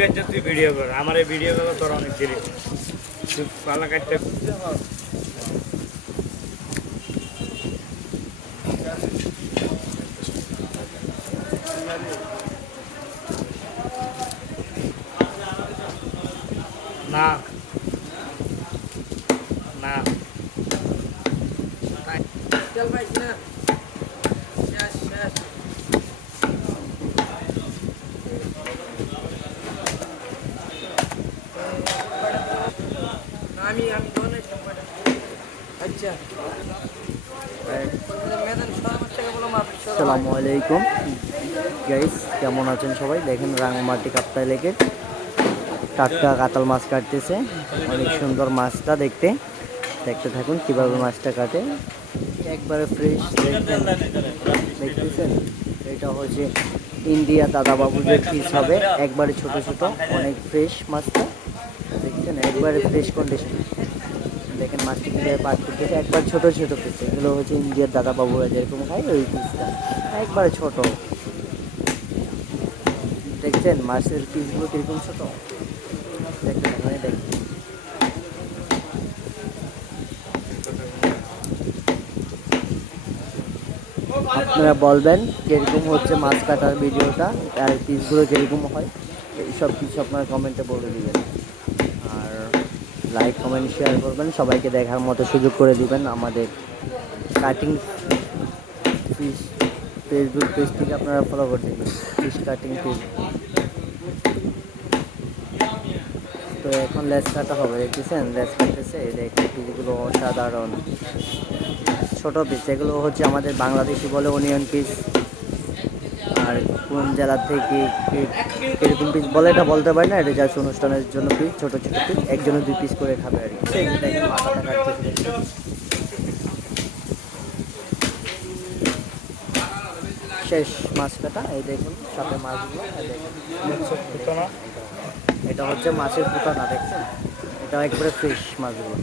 কাটছে তুই ভিডিও কর, আমার এই ভিডিও করা তোর অনেক দেরি, তুই পালা কাটতে না না চল ভাই না শেষ শেষ আমি দোনে আচ্ছা মেদান সর্বোচ্চ বলো মাপ আসসালামু আলাইকুম গাইস, কেমন আছেন সবাই? দেখেন রাঙামাটি কাপ্তাই লেকে টাটকা কাতল মাছ কাটতেছে। অনেক সুন্দর মাছটা দেখতে দেখতে থাকুন কিভাবে মাছটা কাটে, একবারে ফ্রেশ। দেখতেছেন এটা হচ্ছে ইন্ডিয়া দাদাবাবুদের পিস হবে, একবারে ছোট ছোট, অনেক ফ্রেশ মাছটা দেখছেন, একবারে ফ্রেশ কন্ডিশন। দেখেন মাছটি কীভাবে পাট করতেছে, একবার ছোট ছোট পিস। এগুলো হচ্ছে ইন্ডিয়ার দাদাবাবুরা যেরকম খায় ওই পিসটা, একবারে ছোট। দেখছেন মাছের পিসগুলো কীরকম ছোট, দেখতে থাকুন। দেখেন আপনারা বলবেন কীরকম হচ্ছে মাছ কাটার ভিডিওটা আর পিসগুলো কীরকম হয়, এইসব কিছু আপনারা কমেন্টে বলে দিবেন। আর লাইক কমেন্ট শেয়ার করবেন, সবাইকে দেখার মতো সুযোগ করে দিবেন। আমাদের কাটিং ফিশ ফেসবুক পেজটিকে আপনারা ফলো করে দেবেন, ফিশ কাটিং পেজ। তো এখন লেস কাটা হবে, দেখতেছেন লেস কাটতেছে। দেখুন পিসগুলো অসাধারণ ছোট পিস, এগুলো হচ্ছে আমাদের বাংলাদেশি বলে অনিয়ন পিস। আর কোন জেলা থেকে এরকম পিস বলে এটা বলতে পারি না, এটা জাস্ট অনুষ্ঠানের জন্য পিস, ছোট ছোট পিস, একজনে 2 পিস করে খাবে আর কি। দেখেন মাথাটা কাটতেছে। শেষ মাছ কাটা, এই দেখুন সাথে মাছগুলো, এটা হচ্ছে মাছের পুতানা, দেখছেন এটা একবারে ফ্রেশ মাছগুলো।